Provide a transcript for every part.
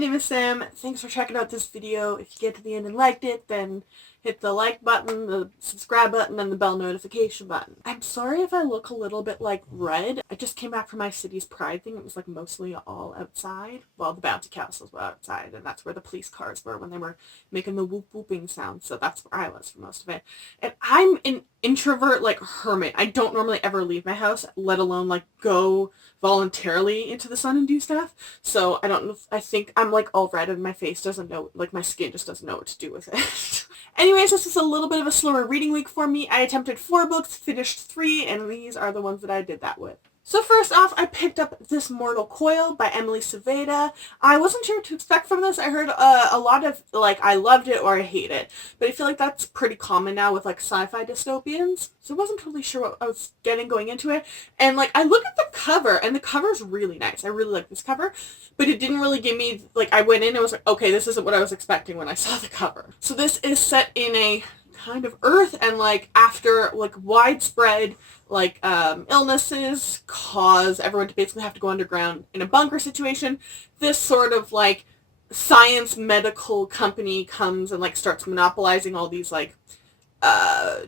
name is Sam. Thanks for checking out this video. If you get to the end and liked it, then hit the like button, the subscribe button, and the bell notification button. I'm sorry if I look a little bit like red. I just came back from my city's pride thing. It was like mostly all outside. Well, the bouncy castles were outside, and that's where the police cars were when they were making the whoop whooping sound. So that's where I was for most of it. And I'm an introvert, like hermit. I don't normally ever leave my house, let alone like go voluntarily into the sun and do stuff. So I don't know, I think I'm like all red and my face doesn't know, like my skin just doesn't know what to do with it. Anyways, this is a little bit of a slower reading week for me. I attempted 4 books, finished 3, and these are the ones that I did that with. So first off, I picked up This Mortal Coil by Emily Saveda. I wasn't sure what to expect from this. I heard a lot of, like, I loved it or I hate it. But I feel like that's pretty common now with, like, sci-fi dystopians. So I wasn't totally sure what I was getting going into it. And, like, I look at the cover, and the cover's really nice. I really like this cover. But it didn't really give me, like, I went in and was like, okay, this isn't what I was expecting when I saw the cover. So this is set in a kind of Earth, and like after like widespread like illnesses cause everyone to basically have to go underground in a bunker situation, this sort of like science medical company comes and like starts monopolizing all these like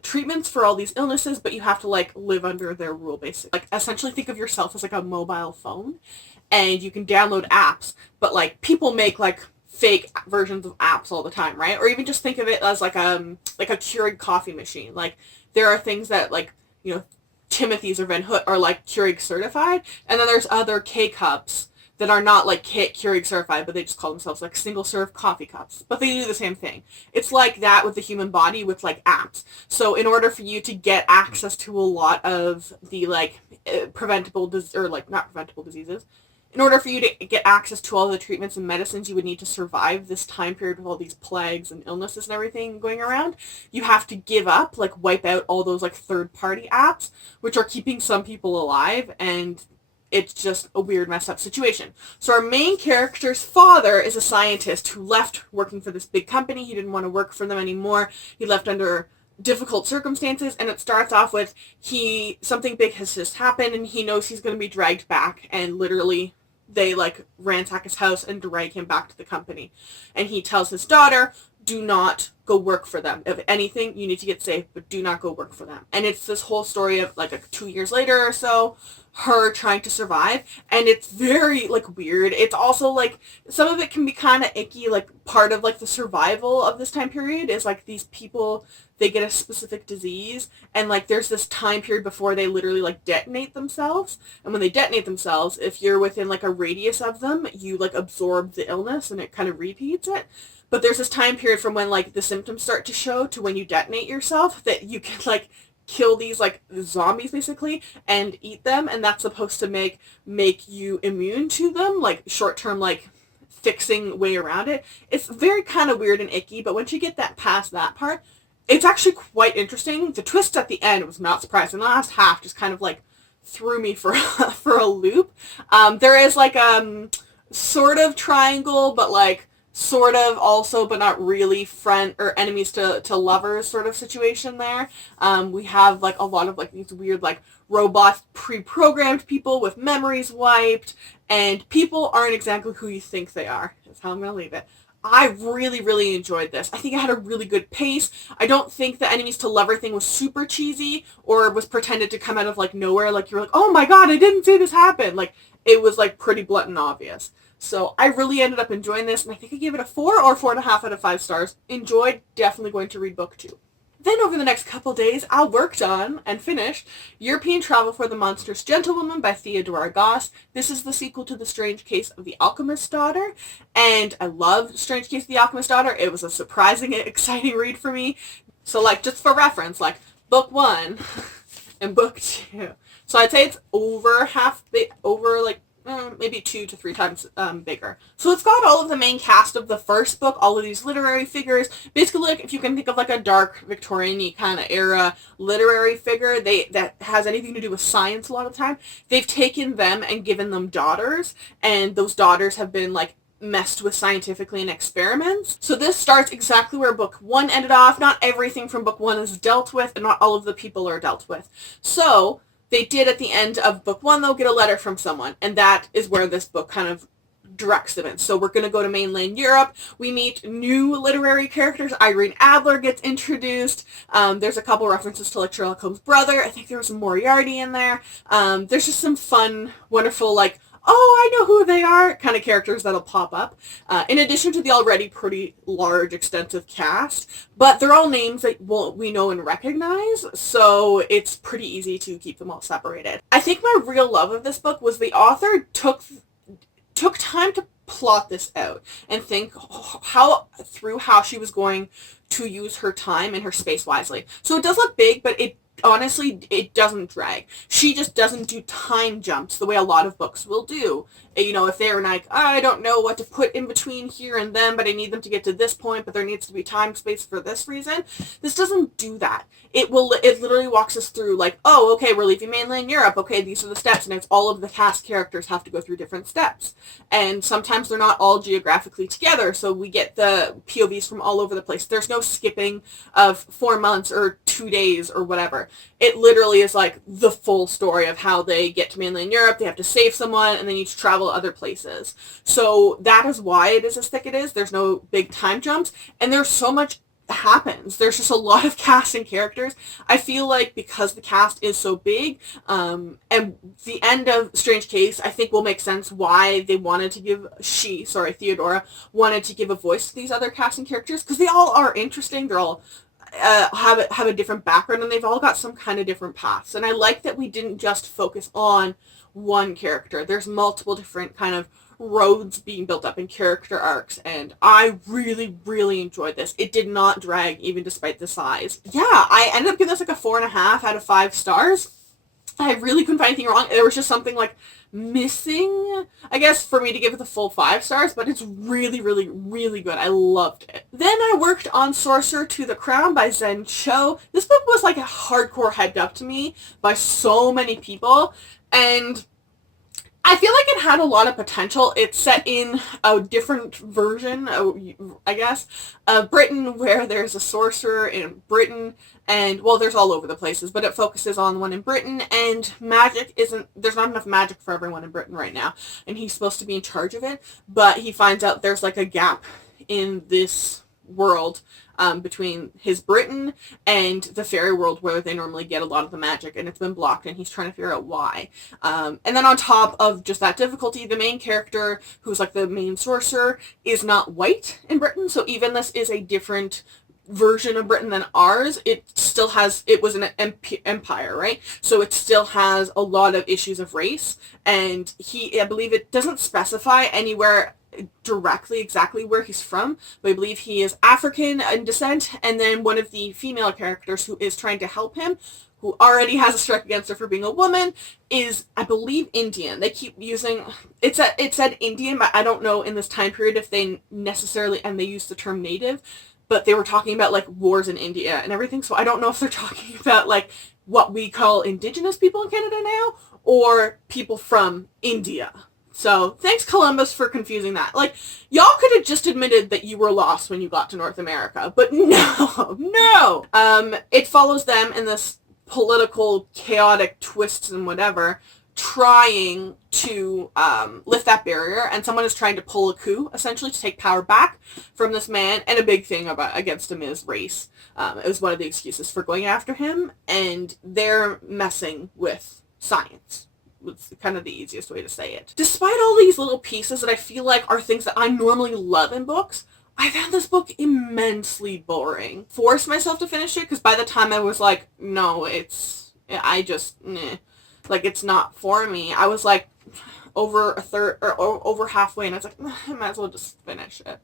treatments for all these illnesses, but you have to like live under their rule basically. Like essentially think of yourself as like a mobile phone and you can download apps, but like people make like fake versions of apps all the time, right? Or even just think of it as like a Keurig coffee machine. Like there are things that like, you know, Timothy's or Van Hoot are like Keurig certified, and then there's other K-cups that are not like Keurig certified, but they just call themselves like single serve coffee cups, but they do the same thing. It's like that with the human body with like apps. So in order for you to get access to a lot of the like preventable or like not preventable diseases, in order for you to get access to all the treatments and medicines you would need to survive this time period with all these plagues and illnesses and everything going around, you have to give up, like wipe out all those like third-party apps, which are keeping some people alive, and it's just a weird messed up situation. So our main character's father is a scientist who left working for this big company. He didn't want to work for them anymore. He left under difficult circumstances, and it starts off with something big has just happened and he knows he's going to be dragged back, and literally they like ransack his house and drag him back to the company. And he tells his daughter, do not go work for them. If anything, you need to get safe, but do not go work for them. And it's this whole story of like 2 years later or so, her trying to survive, and it's very like weird. It's also like some of it can be kind of icky. Like part of like the survival of this time period is like these people, they get a specific disease, and like there's this time period before they literally like detonate themselves, and when they detonate themselves, if you're within like a radius of them, you like absorb the illness and it kind of repeats it. But there's this time period from when like the symptoms start to show to when you detonate yourself that you can like kill these like zombies basically and eat them, and that's supposed to make you immune to them, like short-term like fixing way around it. It's very kind of weird and icky, but once you get that past that part, it's actually quite interesting. The twist at the end was not surprising. The last half just kind of like threw me for for a loop. There is like sort of triangle, but like sort of also, but not really friend or enemies to lovers sort of situation there. We have like a lot of like these weird like robot pre-programmed people with memories wiped, and people aren't exactly who you think they are. That's how I'm going to leave it. I really, really enjoyed this. I think it had a really good pace. I don't think the enemies to lover thing was super cheesy or was pretended to come out of like nowhere. Like you're like, oh my god, I didn't see this happen. Like it was like pretty blunt and obvious. So I really ended up enjoying this, and I think I gave it a 4 or 4.5 out of 5 stars. Enjoyed, definitely going to read book 2. Then over the next couple days, I worked on and finished European Travel for the Monstrous Gentlewoman by Theodora Goss. This is the sequel to The Strange Case of the Alchemist's Daughter, and I love Strange Case of the Alchemist's Daughter. It was a surprising, exciting read for me. So like just for reference, like book 1 and book 2. So I'd say it's over maybe 2 to 3 times bigger. So it's got all of the main cast of the first book, all of these literary figures. Basically, like if you can think of like a dark Victorian-y kind of era literary figure that has anything to do with science a lot of the time, they've taken them and given them daughters, and those daughters have been like messed with scientifically in experiments. So this starts exactly where book 1 ended off. Not everything from book 1 is dealt with, and not all of the people are dealt with. So they did at the end of book 1, though, get a letter from someone, and that is where this book kind of directs them in. So we're going to go to mainland Europe. We meet new literary characters. Irene Adler gets introduced. There's a couple references to like Sherlock Holmes' brother. I think there was a Moriarty in there. There's just some fun, wonderful, like, oh, I know who they are kind of characters that'll pop up. In addition to the already pretty large, extensive cast. But they're all names that we know and recognize, so it's pretty easy to keep them all separated. I think my real love of this book was the author took time to plot this out and think how she was going to use her time and her space wisely. So it does look big, but honestly, it doesn't drag. She just doesn't do time jumps the way a lot of books will do. You know, if they're like, I don't know what to put in between here and then, but I need them to get to this point, but there needs to be time space for this reason. This doesn't do that. It literally walks us through like, oh, okay, we're leaving mainland Europe. Okay, these are the steps, and it's all of the cast characters have to go through different steps. And sometimes they're not all geographically together, so we get the POVs from all over the place. There's no skipping of 4 months or 2 days or whatever. It literally is like the full story of how they get to mainland Europe, they have to save someone, and they need to travel other places. So that is why it is as thick it is. There's no big time jumps, and there's so much happens. There's just a lot of cast and characters. I feel like because the cast is so big, and the end of Strange Case, I think will make sense why they wanted to give, Theodora, wanted to give a voice to these other cast and characters, because they all are interesting. They're all have a different background, and they've all got some kind of different paths. And I like that we didn't just focus on one character. There's multiple different kind of roads being built up in character arcs, and I really, really enjoyed this. It did not drag, even despite the size. Yeah, I ended up giving this like a 4.5 out of 5 stars. I really couldn't find anything wrong. There was just something like missing, I guess, for me to give it the full 5 stars, but it's really, really, really good. I loved it. Then I worked on Sorcerer to the Crown by Zen Cho. This book was like a hardcore hyped up to me by so many people, and I feel like it had a lot of potential. It's set in a different version, I guess, of Britain, where there's a sorcerer in Britain, and, well, there's all over the places, but it focuses on one in Britain, and there's not enough magic for everyone in Britain right now, and he's supposed to be in charge of it, but he finds out there's like a gap in this world between his Britain and the fairy world where they normally get a lot of the magic, and it's been blocked, and he's trying to figure out why. And then on top of just that difficulty, the main character, who's like the main sorcerer, is not white in Britain, so even this is a different version of Britain than ours, it was an empire, right? So it still has a lot of issues of race, and I believe it doesn't specify anywhere directly exactly where he's from, but I believe he is African in descent, and then one of the female characters who is trying to help him, who already has a strike against her for being a woman, is, I believe, Indian. They keep using, it said Indian, but I don't know in this time period if they necessarily, and they use the term native, but they were talking about like wars in India and everything, so I don't know if they're talking about like what we call indigenous people in Canada now, or people from India. So, thanks Columbus for confusing that. Like, y'all could have just admitted that you were lost when you got to North America, but no! It follows them in this political, chaotic twists and whatever, trying to lift that barrier, and someone is trying to pull a coup, essentially, to take power back from this man, and a big thing against him is race. It was one of the excuses for going after him, and they're messing with science. Was kind of the easiest way to say it. Despite all these little pieces that I feel like are things that I normally love in books, I found this book immensely boring. Forced myself to finish it, because by the time I was like, no, it's not for me. I was like over a third, or over halfway, and I was like, I might as well just finish it.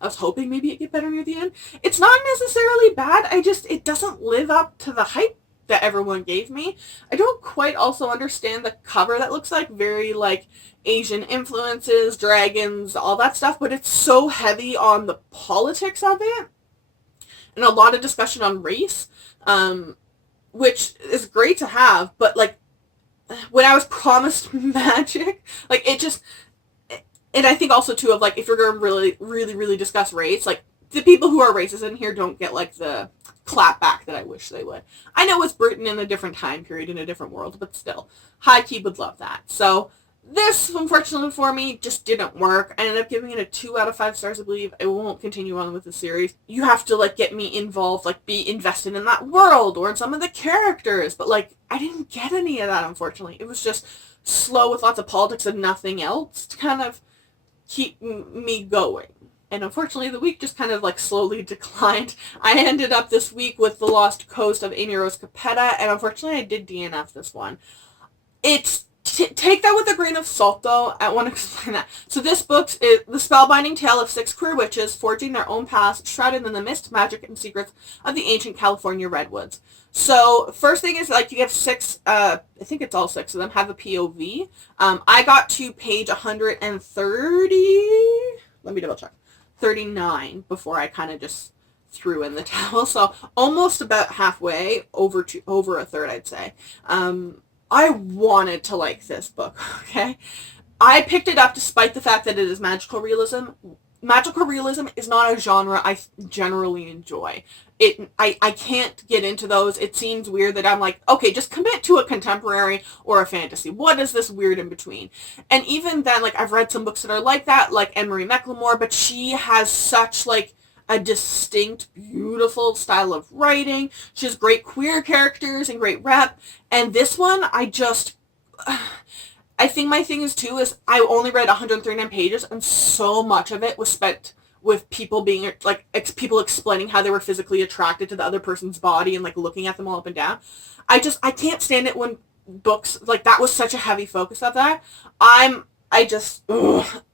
I was hoping maybe it'd get better near the end. It's not necessarily bad, it doesn't live up to the hype that everyone gave me. I don't quite also understand the cover that looks like very like Asian influences, dragons, all that stuff, but it's so heavy on the politics of it and a lot of discussion on race, which is great to have, but like when I was promised magic, like it just, and I think also too of like if you're going to really, really, really discuss race, like the people who are racist in here don't get like the clap back that I wish they would. I know it's Britain in a different time period, in a different world, but still, high key would love that. So This, unfortunately for me, just didn't work. I ended up giving it a 2 out of 5 stars, I believe. I won't continue on with the series. You have to, like, get me involved, like, be invested in that world or in some of the characters. But, like, I didn't get any of that, unfortunately. It was just slow with lots of politics and nothing else to kind of keep me going. And unfortunately, the week just kind of, like, slowly declined. I ended up this week with The Lost Coast of Amy Rose Capetta, and unfortunately, I did DNF this one. It's take that with a grain of salt, though. I want to explain that. So this book is the spellbinding tale of 6 queer witches forging their own paths, shrouded in the mist, magic, and secrets of the ancient California redwoods. So first thing is, like, you have 6, I think it's all 6 of them, have a POV. I got to page 130, let me double check, 39 before I kind of just threw in the towel. So almost about halfway, over a third, I'd say. I wanted to like this book, okay? I picked it up despite the fact that it is magical realism. Magical realism is not a genre I generally enjoy. I can't get into those. It seems weird that I'm like, okay, just commit to a contemporary or a fantasy. What is this weird in between? And even then, like, I've read some books that are like that, like Anne-Marie McLemore, but she has such, like, a distinct, beautiful style of writing. She has great queer characters and great rep. And this one, I think my thing is, too, is I only read 139 pages, and so much of it was spent with people being, like, people explaining how they were physically attracted to the other person's body and, like, looking at them all up and down. I can't stand it when books, like, that was such a heavy focus of that.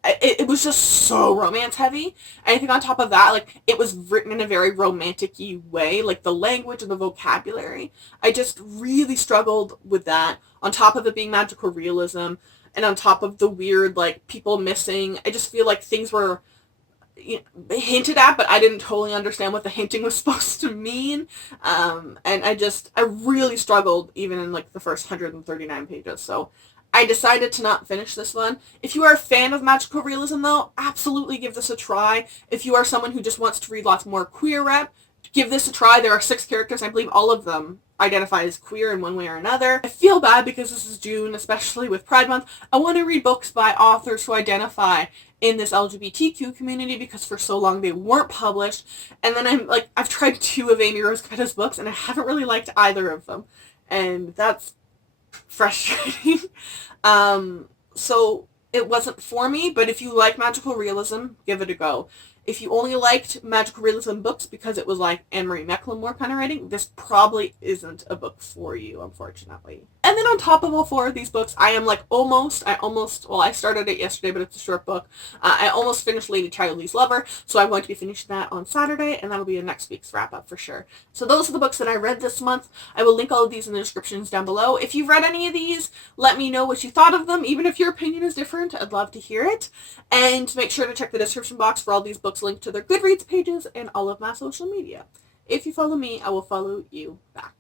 It was just so romance heavy. And I think on top of that, like, it was written in a very romantic-y way, like the language and the vocabulary. I just really struggled with that, on top of it being magical realism, and on top of the weird, like, people missing. I just feel like things were hinted at, but I didn't totally understand what the hinting was supposed to mean. And I really struggled even in, like, the first 139 pages. So I decided to not finish this one. If you are a fan of magical realism, though, absolutely give this a try. If you are someone who just wants to read lots more queer rep, give this a try. There are 6 characters. I believe all of them identify as queer in one way or another. I feel bad because this is June, especially with Pride Month. I want to read books by authors who identify in this LGBTQ community, because for so long they weren't published. And then I've tried 2 of Amy Rose Capetta's books, and I haven't really liked either of them. And that's frustrating. So it wasn't for me, but if you like magical realism, give it a go. If you only liked magical realism books because it was like Anne-Marie McLemore kind of writing, this probably isn't a book for you, unfortunately. And then on top of all 4 of these books, I started it yesterday, but it's a short book. I almost finished Lady Childi's Lover, so I'm going to be finishing that on Saturday, and that'll be next week's wrap-up for sure. So those are the books that I read this month. I will link all of these in the descriptions down below. If you've read any of these, let me know what you thought of them. Even if your opinion is different, I'd love to hear it. And make sure to check the description box for all these books linked to their Goodreads pages and all of my social media. If you follow me, I will follow you back.